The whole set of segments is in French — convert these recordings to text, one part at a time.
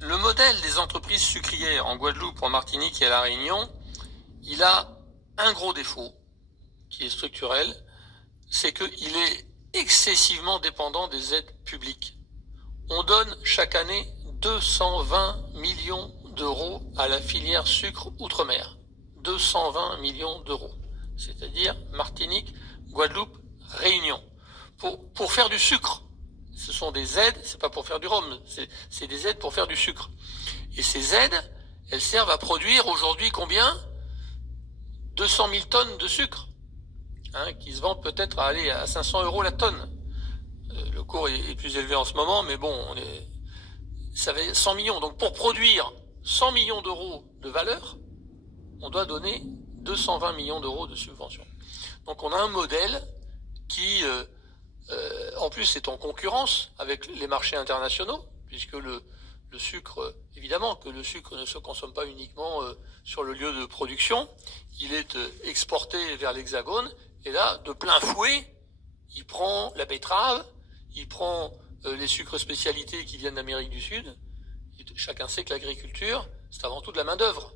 Le modèle des entreprises sucrières en Guadeloupe, en Martinique et à La Réunion, il a un gros défaut qui est structurel, c'est qu'il est excessivement dépendant des aides publiques. On donne chaque année 220 millions d'euros à la filière sucre outre-mer. 220 millions d'euros. C'est-à-dire Martinique, Guadeloupe, Réunion. Pour faire du sucre. Ce sont des aides, c'est pas pour faire du rhum, c'est des aides pour faire du sucre. Et ces aides, elles servent à produire aujourd'hui combien 200 000 tonnes de sucre, qui se vendent peut-être à aller à 500 euros la tonne. Le cours est plus élevé en ce moment, mais bon, ça va 100 millions. Donc pour produire 100 millions d'euros de valeur, on doit donner 220 millions d'euros de subvention. Donc on a un modèle qui, en plus, est en concurrence avec les marchés internationaux, puisque le sucre, évidemment que le sucre ne se consomme pas uniquement sur le lieu de production, il est exporté vers l'Hexagone, et là, de plein fouet, il prend la betterave, il prend les sucres spécialités qui viennent d'Amérique du Sud. Et chacun sait que l'agriculture, c'est avant tout de la main-d'œuvre.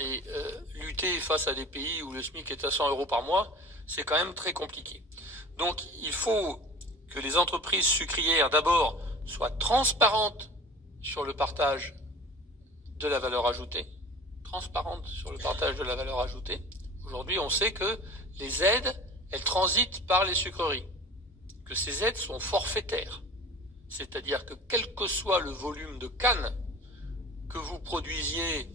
Et lutter face à des pays où le SMIC est à 100 euros par mois, c'est quand même très compliqué. Donc il faut que les entreprises sucrières, d'abord, soient transparentes sur le partage de la valeur ajoutée. Transparentes sur le partage de la valeur ajoutée. Aujourd'hui, on sait que les aides, elles transitent par les sucreries. Que ces aides sont forfaitaires. C'est-à-dire que quel que soit le volume de canne, que vous produisiez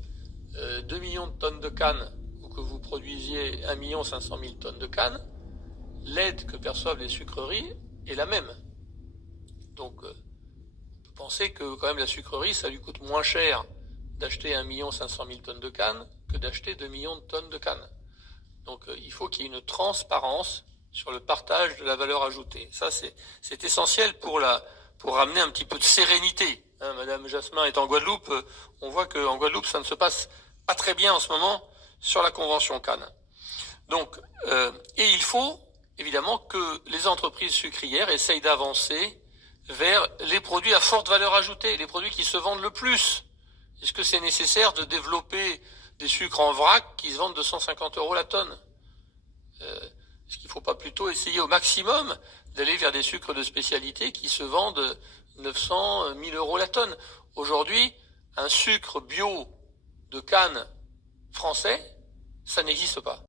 2 millions de tonnes de canne ou que vous produisiez 1 500 000 tonnes de canne, l'aide que perçoivent les sucreries est la même. Donc, on peut penser que quand même la sucrerie, ça lui coûte moins cher d'acheter 1 500 000 tonnes de canne que d'acheter 2 millions de tonnes de canne. Donc, il faut qu'il y ait une transparence sur le partage de la valeur ajoutée. Ça, c'est essentiel pour ramener un petit peu de sérénité. Madame Jasmin est en Guadeloupe. On voit qu'en Guadeloupe, ça ne se passe pas très bien en ce moment sur la convention Cannes. Donc, et il faut évidemment que les entreprises sucrières essayent d'avancer vers les produits à forte valeur ajoutée, les produits qui se vendent le plus. Est-ce que c'est nécessaire de développer des sucres en vrac qui se vendent 250 euros la tonne? Est-ce qu'il ne faut pas plutôt essayer au maximum d'aller vers des sucres de spécialité qui se vendent 900, 1000 euros la tonne? Aujourd'hui, un sucre bio de canne français, ça n'existe pas.